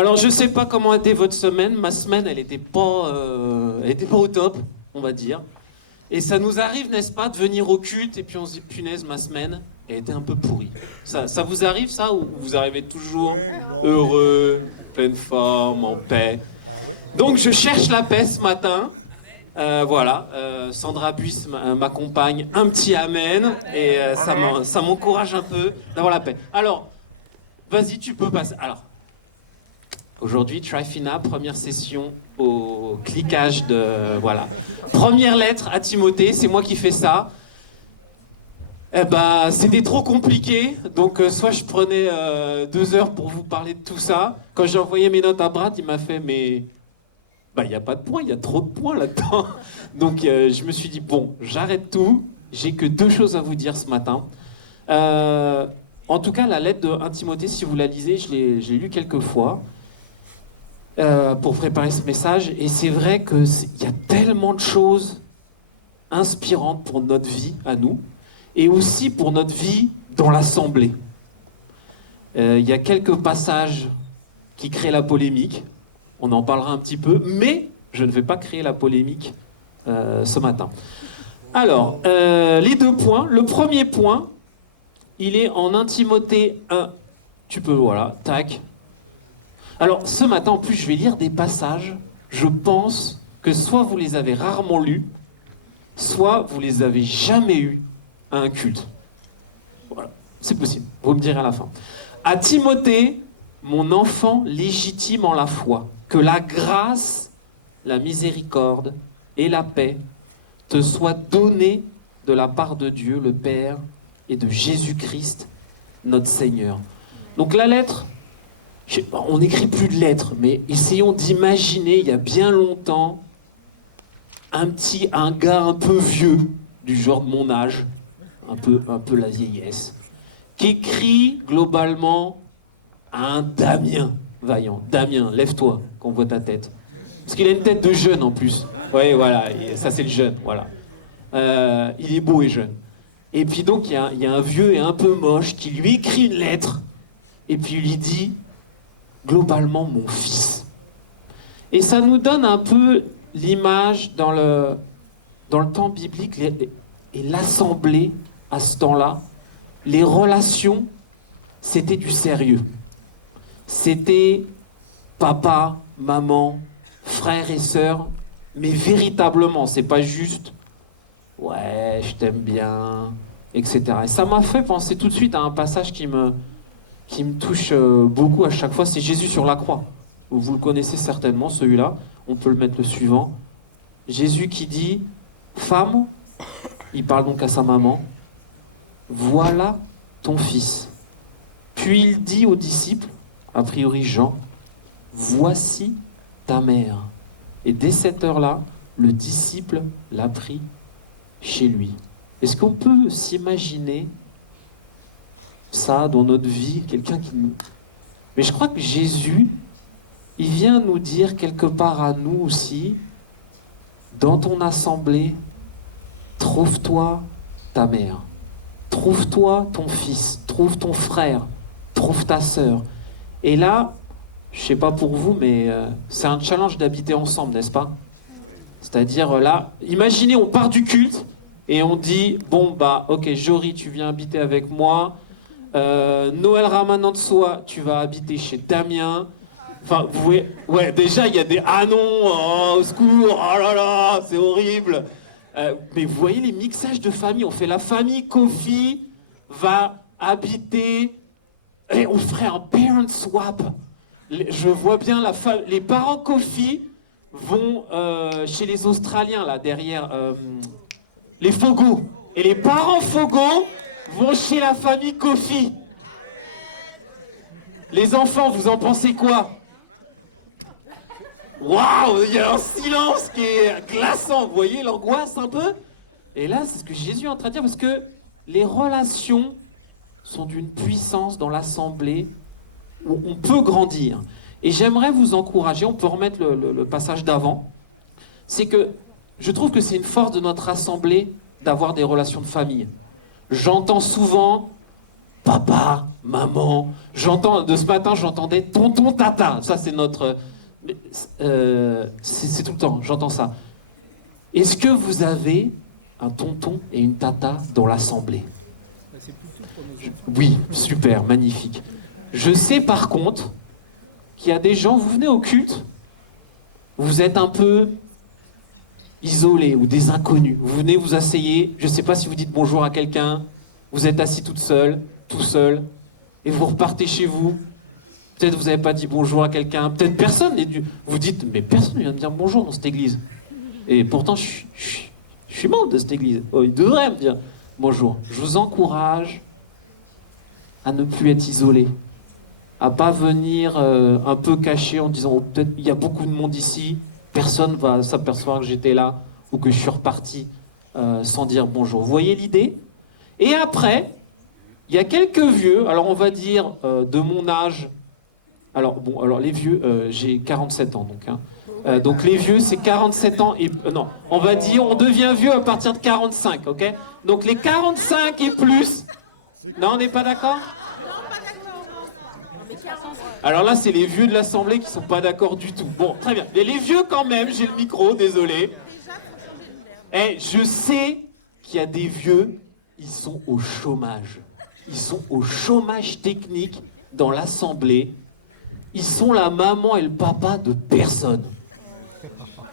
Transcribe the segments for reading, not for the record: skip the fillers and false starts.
Alors, je sais pas comment était votre semaine. Ma semaine, elle était pas au top, on va dire. Et ça nous arrive, n'est-ce pas, de venir au culte et puis on se dit, punaise, ma semaine, elle était un peu pourrie. Ça vous arrive, ça, ou vous arrivez toujours heureux, pleine forme, en paix? Donc, je cherche la paix ce matin. Voilà, Sandra Buis m'accompagne, un petit amen, et ça m'encourage un peu d'avoir la paix. Alors, vas-y, tu peux passer. Alors, aujourd'hui, Trifina, première session au cliquage de... Voilà. Première lettre à Timothée, c'est moi qui fais ça. Eh ben, c'était trop compliqué, donc soit je prenais 2 heures pour vous parler de tout ça. Quand j'ai envoyé mes notes à Brad, il m'a fait, mais... Bah, il n'y a pas de points, il y a trop de points là-dedans. Donc, je me suis dit, bon, j'arrête tout. J'ai que 2 choses à vous dire ce matin. En tout cas, la lettre de 1 Timothée, si vous la lisez, je l'ai lue quelques fois pour préparer ce message. Et c'est vrai qu'il y a tellement de choses inspirantes pour notre vie à nous et aussi pour notre vie dans l'Assemblée. Il y a quelques passages qui créent la polémique. On en parlera un petit peu, mais je ne vais pas créer la polémique ce matin. Alors, les 2 points. Le premier point, il est en 1 Timothée 1. Tu peux, voilà, tac. Alors, ce matin, en plus, je vais lire des passages. Je pense que soit vous les avez rarement lus, soit vous les avez jamais eus à un culte. Voilà, c'est possible. Vous me direz à la fin. À Timothée, mon enfant légitime en la foi, que la grâce, la miséricorde et la paix te soient données de la part de Dieu, le Père, et de Jésus-Christ, notre Seigneur. Donc la lettre, on n'écrit plus de lettres, mais essayons d'imaginer, il y a bien longtemps, un gars un peu vieux, du genre de mon âge, un peu la vieillesse, qui écrit globalement à un Damien vaillant. Damien, lève-toi, qu'on voit ta tête. Parce qu'il a une tête de jeune en plus. Oui, voilà, ça c'est le jeune, voilà. Il est beau et jeune. Et puis donc, il y a un vieux et un peu moche qui lui écrit une lettre, et puis il lui dit, globalement, mon fils. Et ça nous donne un peu l'image dans le temps biblique, et l'assemblée, à ce temps-là, les relations, c'était du sérieux. C'était papa, maman, frères et sœurs, mais véritablement, c'est pas juste ouais, je t'aime bien, etc. Et ça m'a fait penser tout de suite à un passage qui me touche beaucoup à chaque fois, c'est Jésus sur la croix. Vous le connaissez certainement, celui-là, on peut le mettre le suivant. Jésus qui dit, femme, il parle donc à sa maman, voilà ton fils. Puis il dit aux disciples, a priori Jean, voici ta mère. Et dès cette heure-là, le disciple l'a pris chez lui. Est-ce qu'on peut s'imaginer ça dans notre vie, quelqu'un qui nous... Mais je crois que Jésus, il vient nous dire quelque part à nous aussi, dans ton assemblée, trouve-toi ta mère, trouve-toi ton fils, trouve ton frère, trouve ta sœur. Et là, je sais pas pour vous, mais c'est un challenge d'habiter ensemble, n'est-ce pas? C'est-à-dire là, imaginez, on part du culte et on dit, bon bah ok, Jory, tu viens habiter avec moi, Noël Ramanantsoa, tu vas habiter chez Damien. Enfin, vous voyez, ouais, déjà il y a des ah non, oh, au secours, oh là là, c'est horrible. Mais vous voyez les mixages de famille, on fait la famille Kofi va habiter et on ferait un parent swap. Je vois bien les parents Kofi vont chez les Australiens là derrière les Fogo, et les parents Fogo vont chez la famille Kofi. Les enfants, vous en pensez quoi? Waouh, il y a un silence qui est glaçant, vous voyez l'angoisse un peu? Et là, c'est ce que Jésus est en train de dire, parce que les relations sont d'une puissance dans l'assemblée où on peut grandir. Et j'aimerais vous encourager, on peut remettre le passage d'avant, c'est que je trouve que c'est une force de notre assemblée d'avoir des relations de famille. J'entends souvent, papa, maman. De ce matin, j'entendais tonton, tata. Ça, c'est notre... c'est tout le temps, j'entends ça. Est-ce que vous avez un tonton et une tata dans l'assemblée? Oui, super, magnifique. Je sais par contre qu'il y a des gens, vous venez au culte, vous êtes un peu isolés ou des inconnus. Vous venez vous asseyez, je ne sais pas si vous dites bonjour à quelqu'un, vous êtes assis toute seule, tout seul, et vous repartez chez vous. Peut-être vous n'avez pas dit bonjour à quelqu'un, peut-être personne n'est dû. Vous dites, mais personne ne vient de dire bonjour dans cette église. Et pourtant, je suis membre de cette église. Oh, il devrait me dire bonjour. Je vous encourage à ne plus être isolé, à pas venir un peu caché en disant oh, peut-être il y a beaucoup de monde ici, personne va s'apercevoir que j'étais là ou que je suis reparti sans dire bonjour. Vous voyez l'idée? Et après, il y a quelques vieux, alors on va dire de mon âge. Alors les vieux, j'ai 47 ans donc. Donc les vieux, c'est 47 ans et... non, on va dire, on devient vieux à partir de 45, ok? Donc les 45 et plus... Non, on n'est pas d'accord? Alors là, c'est les vieux de l'Assemblée qui sont pas d'accord du tout. Bon, très bien. Mais les vieux quand même, j'ai le micro, désolé. Eh, je sais qu'il y a des vieux, ils sont au chômage. Ils sont au chômage technique dans l'Assemblée. Ils sont la maman et le papa de personne.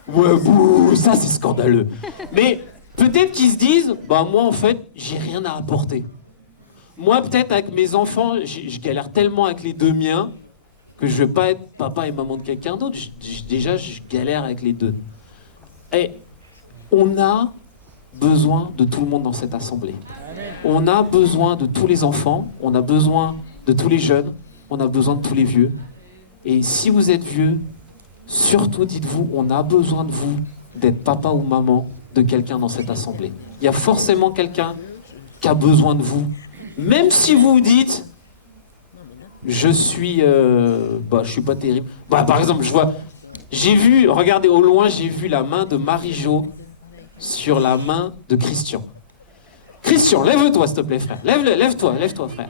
Ouais, bouh, ça c'est scandaleux. Mais peut-être qu'ils se disent, bah moi en fait, j'ai rien à apporter. Moi peut-être avec mes enfants, je galère tellement avec les deux miens que je vais pas être papa et maman de quelqu'un d'autre. Déjà, je galère avec les deux. Et on a besoin de tout le monde dans cette assemblée. On a besoin de tous les enfants, on a besoin de tous les jeunes, on a besoin de tous les vieux. Et si vous êtes vieux, surtout dites-vous, on a besoin de vous, d'être papa ou maman de quelqu'un dans cette assemblée. Il y a forcément quelqu'un qui a besoin de vous. Même si vous vous dites, je suis pas terrible. Bah, par exemple, regardez au loin, j'ai vu la main de Marie-Jo sur la main de Christian. Christian, lève-toi s'il te plaît frère. Lève-toi frère.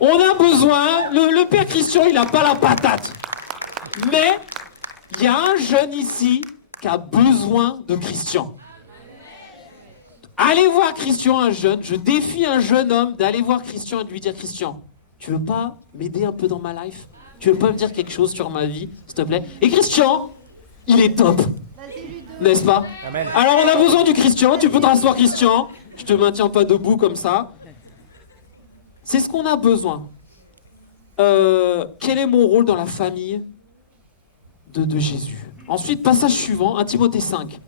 On a besoin, le père Christian, il n'a pas la patate. Mais il y a un jeune ici qui a besoin de Christian. Allez voir Christian, un jeune. Je défie un jeune homme d'aller voir Christian et de lui dire Christian, tu veux pas m'aider un peu dans ma life? Tu veux pas me dire quelque chose sur ma vie, s'il te plaît? Et Christian, il est top. N'est-ce pas? Amen. Alors on a besoin du Christian. Tu peux te rasseoir Christian. Je te maintiens pas debout comme ça. C'est ce qu'on a besoin. Quel est mon rôle dans la famille de Jésus? Ensuite, passage suivant, 1 Timothée 5.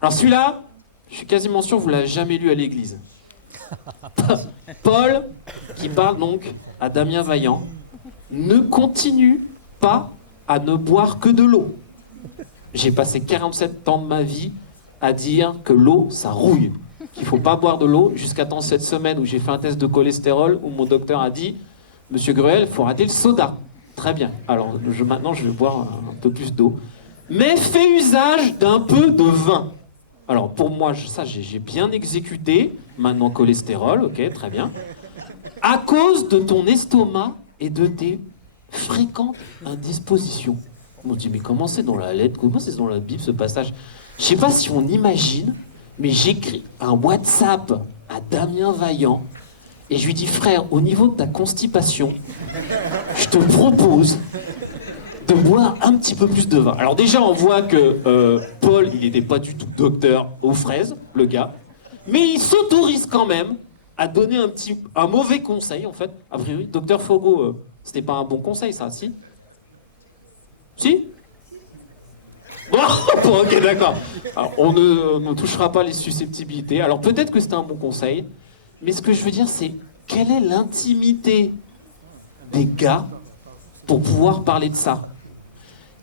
Alors celui-là, je suis quasiment sûr que vous ne l'avez jamais lu à l'église. Paul, qui parle donc à Damien Vaillant, ne continue pas à ne boire que de l'eau. J'ai passé 47 ans de ma vie à dire que l'eau, ça rouille. Qu'il ne faut pas boire de l'eau jusqu'à temps cette semaine où j'ai fait un test de cholestérol où mon docteur a dit « Monsieur Gruel, il faut arrêter le soda ». Très bien. Alors maintenant, je vais boire un peu plus d'eau. Mais fais usage d'un peu de vin. Alors pour moi, ça j'ai bien exécuté. Maintenant, cholestérol, ok, très bien. À cause de ton estomac et de tes fréquentes indispositions. On me dit, mais comment c'est dans la lettre? Comment c'est dans la Bible ce passage? Je sais pas si on imagine, mais j'écris un WhatsApp à Damien Vaillant et je lui dis, frère, au niveau de ta constipation, je te propose de boire un petit peu plus de vin. Alors déjà, on voit que Paul, il n'était pas du tout docteur aux fraises, le gars, mais il s'autorise quand même à donner un mauvais conseil, en fait. A priori, docteur Fogo, c'était pas un bon conseil, ça, si? Si? Bon, ok, d'accord. Alors, on ne touchera pas les susceptibilités. Alors peut-être que c'était un bon conseil, mais ce que je veux dire, c'est quelle est l'intimité des gars pour pouvoir parler de ça?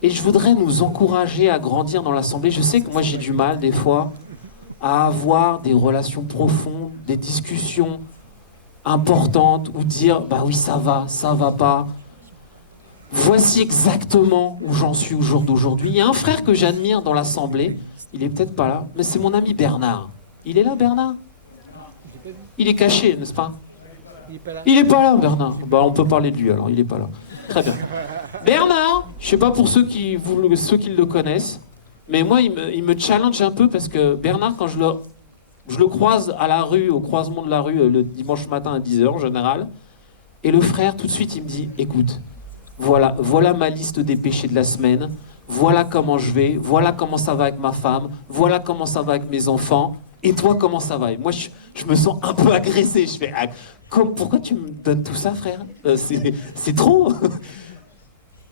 Et je voudrais nous encourager à grandir dans l'assemblée. Je sais que moi j'ai du mal des fois à avoir des relations profondes, des discussions importantes, ou dire bah oui ça va pas. Voici exactement où j'en suis au jour d'aujourd'hui. Il y a un frère que j'admire dans l'assemblée, il est peut-être pas là, mais c'est mon ami Bernard. Il est là Bernard? Il est caché, n'est-ce pas? Il est pas là, Bernard. Bah, on peut parler de lui alors, il est pas là. Très bien. Bernard, je sais pas pour ceux qui le connaissent, mais moi, il me challenge un peu parce que Bernard, quand je le croise à la rue, au croisement de la rue, le dimanche matin à 10 h en général, et le frère, tout de suite, il me dit, écoute, voilà ma liste des péchés de la semaine, voilà comment je vais, voilà comment ça va avec ma femme, voilà comment ça va avec mes enfants, et toi, comment ça va? Et moi, je me sens un peu agressé. Je fais, pourquoi tu me donnes tout ça, frère? C'est trop.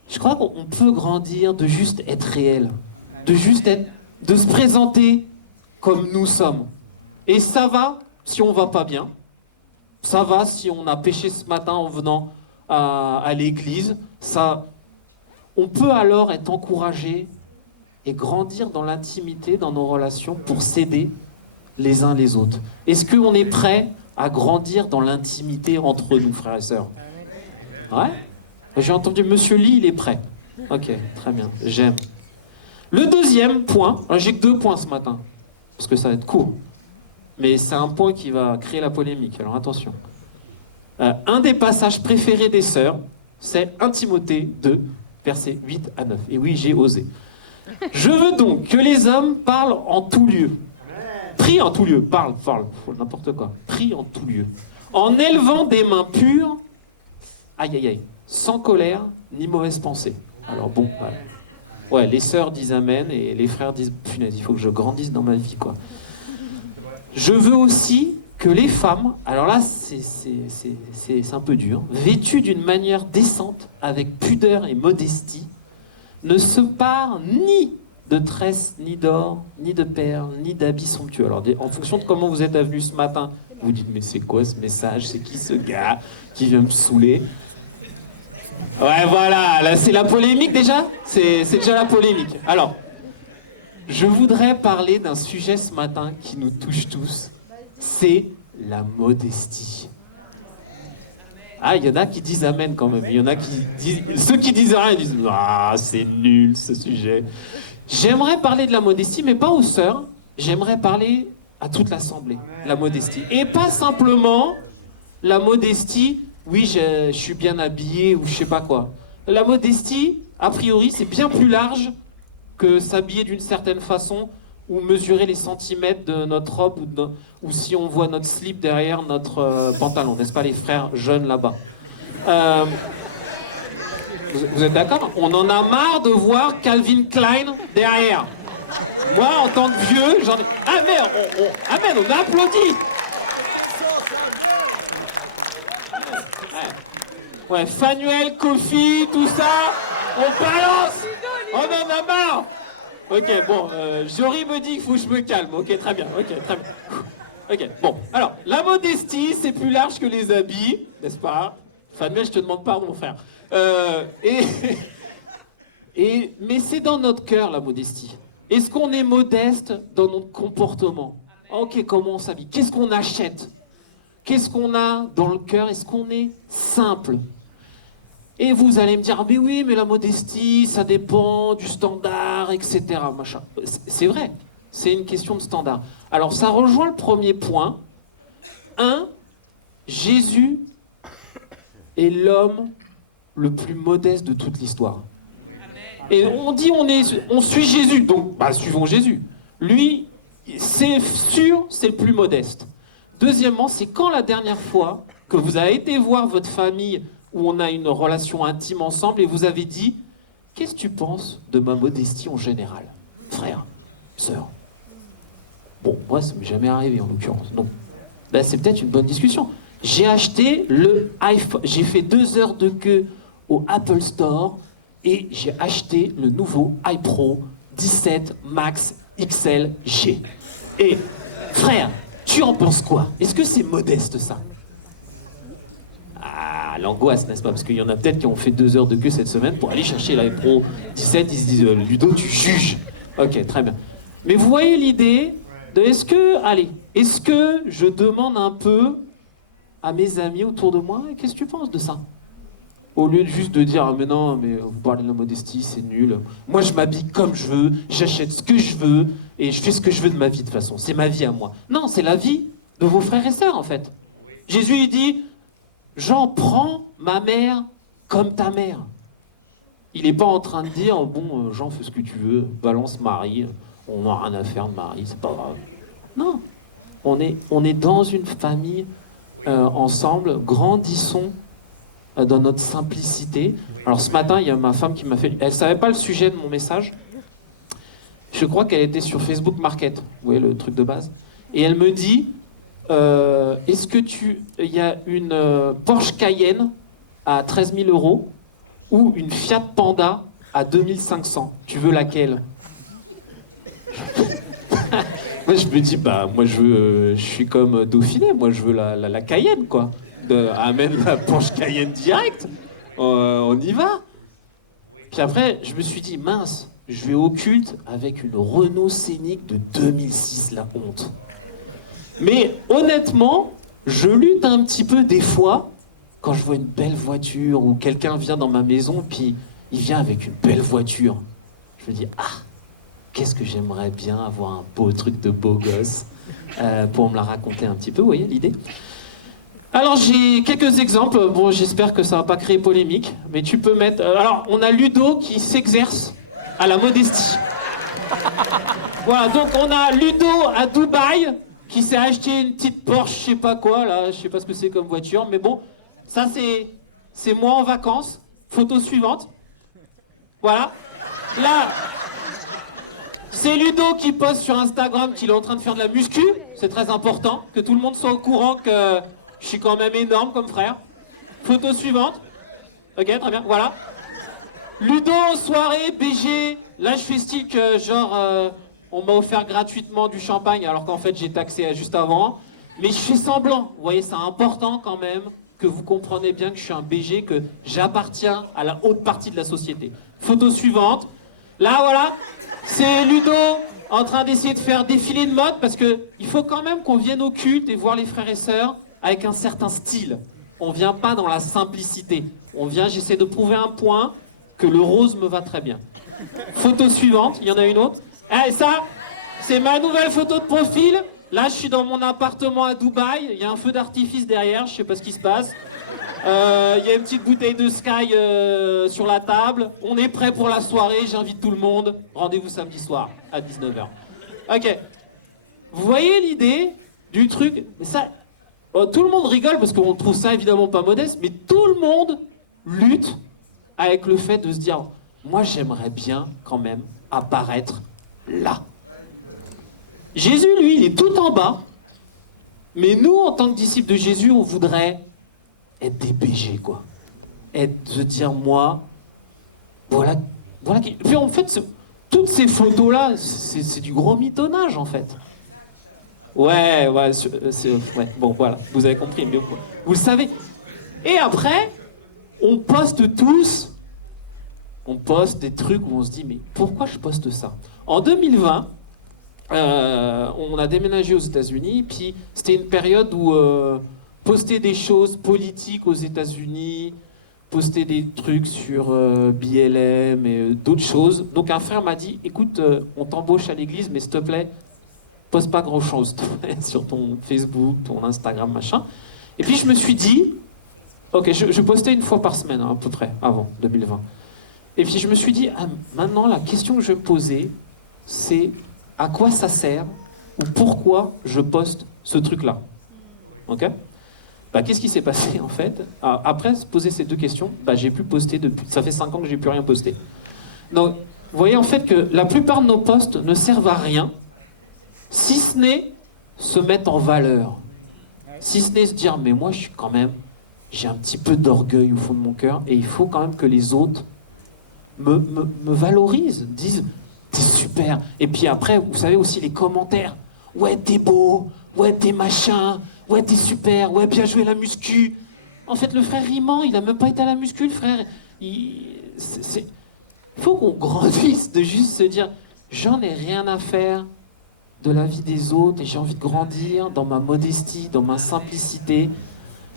Je crois qu'on peut grandir de juste être réel, de se présenter comme nous sommes. Et ça va si on va pas bien. Ça va si on a péché ce matin en venant à l'église. On peut alors être encouragé et grandir dans l'intimité, dans nos relations, pour s'aider les uns les autres. Est-ce qu'on est prêt à grandir dans l'intimité entre nous, frères et sœurs? Ouais? J'ai entendu Monsieur Lee, il est prêt. Ok, très bien, j'aime. Le deuxième point, j'ai que 2 points ce matin, parce que ça va être court, mais c'est un point qui va créer la polémique, alors attention. Un des passages préférés des sœurs, c'est 1 Timothée 2, versets 8 à 9. Et oui, j'ai osé. Je veux donc que les hommes parlent en tout lieu. Prie en tout lieu, parle, n'importe quoi. Prie en tout lieu. En élevant des mains pures, sans colère ni mauvaise pensée. Alors bon, ouais, les sœurs disent amen et les frères disent punaise, il faut que je grandisse dans ma vie, quoi. Je veux aussi que les femmes, alors là c'est un peu dur, vêtues d'une manière décente, avec pudeur et modestie, ne se parent ni de tresses, ni d'or, ni de perles, ni d'habits somptueux. Alors, en fonction de comment vous êtes venu ce matin, vous dites, mais c'est quoi ce message? C'est qui ce gars qui vient me saouler? Ouais, voilà, là c'est la polémique déjà. C'est déjà la polémique. Alors, je voudrais parler d'un sujet ce matin qui nous touche tous. C'est la modestie. Ah, il y en a qui disent amen quand même. Il y en a qui disent... Ceux qui disent rien, ils disent, ah, c'est nul ce sujet. J'aimerais parler de la modestie, mais pas aux sœurs. J'aimerais parler à toute l'assemblée, la modestie. Et pas simplement la modestie, oui, je suis bien habillé ou je sais pas quoi. La modestie, a priori, c'est bien plus large que s'habiller d'une certaine façon ou mesurer les centimètres de notre robe ou si on voit notre slip derrière notre pantalon. N'est-ce pas les frères jeunes là-bas? Vous êtes d'accord? On en a marre de voir Calvin Klein derrière. Moi, en tant que vieux, j'en ai... Ah merde, on applaudit. Ouais, Fanuel, Kofi, tout ça, on balance. On en a marre. Ok, bon, Jory me dit qu'il faut que je me calme. Ok, très bien. Ok, bon. Alors, la modestie, c'est plus large que les habits, n'est-ce pas? Fanuel, je te demande pardon, mon frère. Mais c'est dans notre cœur, la modestie. Est-ce qu'on est modeste dans notre comportement? Ok, comment on s'habille? Qu'est-ce qu'on achète? Qu'est-ce qu'on a dans le cœur? Est-ce qu'on est simple? Et vous allez me dire, ah mais oui, mais la modestie, ça dépend du standard, etc. Machin. C'est vrai, c'est une question de standard. Alors ça rejoint le premier point. Jésus est l'homme le plus modeste de toute l'histoire. Et on dit, on suit Jésus, donc suivons Jésus. Lui, c'est sûr, c'est le plus modeste. Deuxièmement, c'est quand la dernière fois que vous avez été voir votre famille où on a une relation intime ensemble et vous avez dit, qu'est-ce que tu penses de ma modestie en général, frère, sœur? Bon, moi, ça ne m'est jamais arrivé en l'occurrence. Donc, c'est peut-être une bonne discussion. J'ai acheté le iPhone, j'ai fait 2 heures de queue au Apple Store et j'ai acheté le nouveau iPro 17 Max XL G. Et, frère, tu en penses quoi? Est-ce que c'est modeste, ça? Ah, l'angoisse, n'est-ce pas? Parce qu'il y en a peut-être qui ont fait 2 heures de queue cette semaine pour aller chercher l'iPro 17, ils se disent, Ludo, tu juges. Ok, très bien. Mais vous voyez l'idée de est-ce que je demande un peu à mes amis autour de moi, qu'est-ce que tu penses de ça? Au lieu de juste de dire, ah mais non, mais vous parlez de la modestie, c'est nul. Moi, je m'habille comme je veux, j'achète ce que je veux, et je fais ce que je veux de ma vie de toute façon. C'est ma vie à moi. Non, c'est la vie de vos frères et sœurs, en fait. Jésus, il dit, Jean, prends ma mère comme ta mère. Il n'est pas en train de dire, bon, Jean, fais ce que tu veux, balance Marie, on n'a rien à faire de Marie, c'est pas grave. Non, on est dans une famille ensemble, grandissons dans notre simplicité. Alors ce matin, il y a ma femme qui m'a fait... Elle ne savait pas le sujet de mon message. Je crois qu'elle était sur Facebook Market, vous voyez le truc de base. Et elle me dit, est-ce que il y a une Porsche Cayenne à 13 000 € ou une Fiat Panda à 2500. Tu veux laquelle? Moi, je me dis, moi, je suis comme Dauphiné. Moi, je veux la Cayenne, quoi. Amène la Porsche Cayenne direct. On y va. Puis après, je me suis dit, mince, je vais au culte avec une Renault Scénic de 2006, la honte. Mais honnêtement, je lutte un petit peu des fois quand je vois une belle voiture ou quelqu'un vient dans ma maison puis il vient avec une belle voiture. Je me dis, qu'est-ce que j'aimerais bien avoir un beau truc de beau gosse pour me la raconter un petit peu, vous voyez l'idée? Alors j'ai quelques exemples, bon j'espère que ça va pas créer polémique, mais tu peux mettre... alors on a Ludo qui s'exerce à la modestie. Voilà, donc on a Ludo à Dubaï qui s'est acheté une petite Porsche, je sais pas quoi, là, je sais pas ce que c'est comme voiture, mais bon, ça c'est moi en vacances. Photo suivante. Voilà. Là, c'est Ludo qui poste sur Instagram qu'il est en train de faire de la muscu. C'est très important que tout le monde soit au courant que je suis quand même énorme comme frère. Photo suivante. Ok, très bien, voilà. Ludo en soirée, BG. Là, je fais style que genre, on m'a offert gratuitement du champagne alors qu'en fait j'ai taxé juste avant. Mais je fais semblant. Vous voyez, c'est important quand même que vous comprenez bien que je suis un BG, que j'appartiens à la haute partie de la société. Photo suivante. Là, voilà, c'est Ludo en train d'essayer de faire défiler de mode parce que il faut quand même qu'on vienne au culte et voir les frères et sœurs avec un certain style. On vient pas dans la simplicité. On vient, j'essaie de prouver un point, que le rose me va très bien. Photo suivante, il y en a une autre. Et ça, c'est ma nouvelle photo de profil. Là, je suis dans mon appartement à Dubaï. Il y a un feu d'artifice derrière, je sais pas ce qui se passe. Il y a une petite bouteille de Sky sur la table. On est prêt pour la soirée, j'invite tout le monde. Rendez-vous samedi soir à 19h. Ok. Vous voyez l'idée du truc? Mais ça, tout le monde rigole parce qu'on trouve ça évidemment pas modeste, mais tout le monde lutte avec le fait de se dire, moi j'aimerais bien quand même apparaître là. Jésus, lui, il est tout en bas, mais nous, en tant que disciples de Jésus, on voudrait être des BG, quoi. Se dire, moi, voilà. Puis en fait, toutes ces photos-là, c'est du gros mitonnage, en fait. Ouais, bon, voilà, vous avez compris, mais vous le savez. Et après, on poste des trucs où on se dit, mais pourquoi je poste ça? En 2020, on a déménagé aux États-Unis, puis c'était une période où poster des choses politiques aux États-Unis, poster des trucs sur BLM et d'autres choses. Donc un frère m'a dit, écoute, on t'embauche à l'église, mais s'il te plaît, poste pas grand-chose sur ton Facebook, ton Instagram, machin. Et puis je me suis dit, ok, je postais une fois par semaine, hein, à peu près, avant 2020. Et puis je me suis dit, maintenant la question que je vais me poser, c'est à quoi ça sert ou pourquoi je poste ce truc-là. Ok? Qu'est-ce qui s'est passé en fait? Après se poser ces deux questions, j'ai pu poster depuis. Ça fait 5 ans que j'ai plus rien posté. Donc, vous voyez en fait que la plupart de nos posts ne servent à rien, si ce n'est se mettre en valeur. Si ce n'est se dire, mais moi je suis quand même, j'ai un petit peu d'orgueil au fond de mon cœur et il faut quand même que les autres me valorisent, disent t'es super. Et puis après, vous savez aussi les commentaires. Ouais, t'es beau. Ouais, t'es machin. Ouais, t'es super. Ouais, bien joué la muscu. En fait, le frère, il ment. Il a même pas été à la muscu, le frère. Il faut qu'on grandisse de juste se dire j'en ai rien à faire de la vie des autres et j'ai envie de grandir dans ma modestie, dans ma simplicité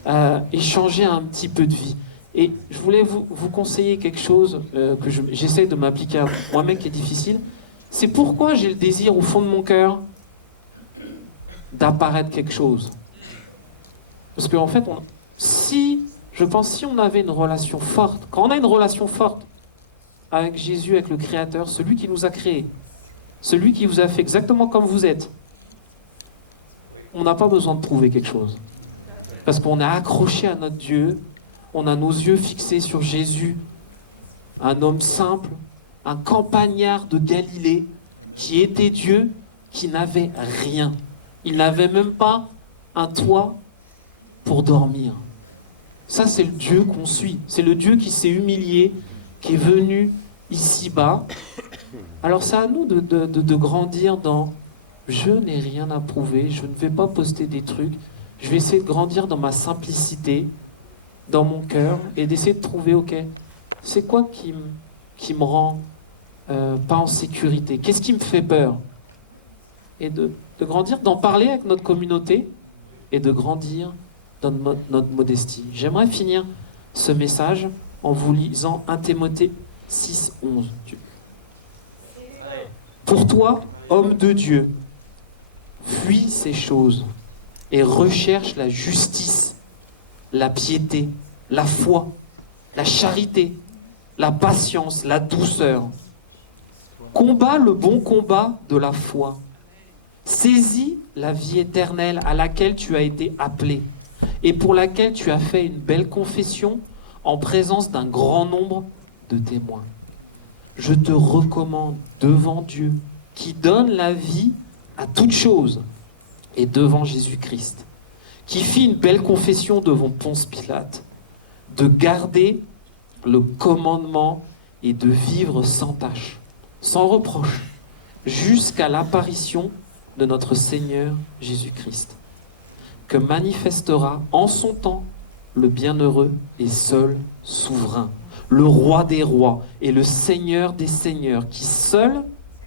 et changer un petit peu de vie. Et je voulais vous conseiller quelque chose que j'essaie de m'appliquer à moi-même qui est difficile. C'est pourquoi j'ai le désir au fond de mon cœur d'apparaître quelque chose. Parce qu'en fait, si Je pense que si on avait une relation forte, quand on a une relation forte avec Jésus, avec le Créateur, celui qui nous a créés, celui qui vous a fait exactement comme vous êtes, on n'a pas besoin de prouver quelque chose. Parce qu'on est accroché à notre Dieu, on a nos yeux fixés sur Jésus, un homme simple, un campagnard de Galilée, qui était Dieu, qui n'avait rien. Il n'avait même pas un toit pour dormir. Ça, c'est le Dieu qu'on suit. C'est le Dieu qui s'est humilié, qui est venu ici-bas. Alors c'est à nous de grandir dans « je n'ai rien à prouver, je ne vais pas poster des trucs, je vais essayer de grandir dans ma simplicité, dans mon cœur, et d'essayer de trouver, ok, c'est quoi qui me rend pas en sécurité? Qu'est-ce qui me fait peur ?» Et de grandir, d'en parler avec notre communauté, et de grandir dans notre modestie. J'aimerais finir ce message en vous lisant 1 Timothée 6, 11. Pour toi, homme de Dieu, fuis ces choses et recherche la justice, la piété, la foi, la charité, la patience, la douceur. Combat le bon combat de la foi. Saisis la vie éternelle à laquelle tu as été appelé et pour laquelle tu as fait une belle confession en présence d'un grand nombre de témoins. Je te recommande devant Dieu qui donne la vie à toute chose et devant Jésus-Christ, qui fit une belle confession devant Ponce Pilate, de garder le commandement et de vivre sans tache, sans reproche, jusqu'à l'apparition de notre Seigneur Jésus-Christ, que manifestera en son temps le bienheureux et seul souverain, le roi des rois et le Seigneur des seigneurs, qui seul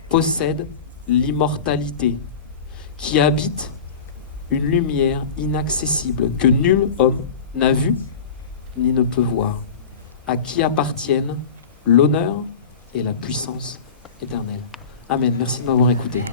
possède l'immortalité, qui habite une lumière inaccessible que nul homme n'a vue ni ne peut voir, à qui appartiennent l'honneur et la puissance éternelle. Amen. Merci de m'avoir écouté.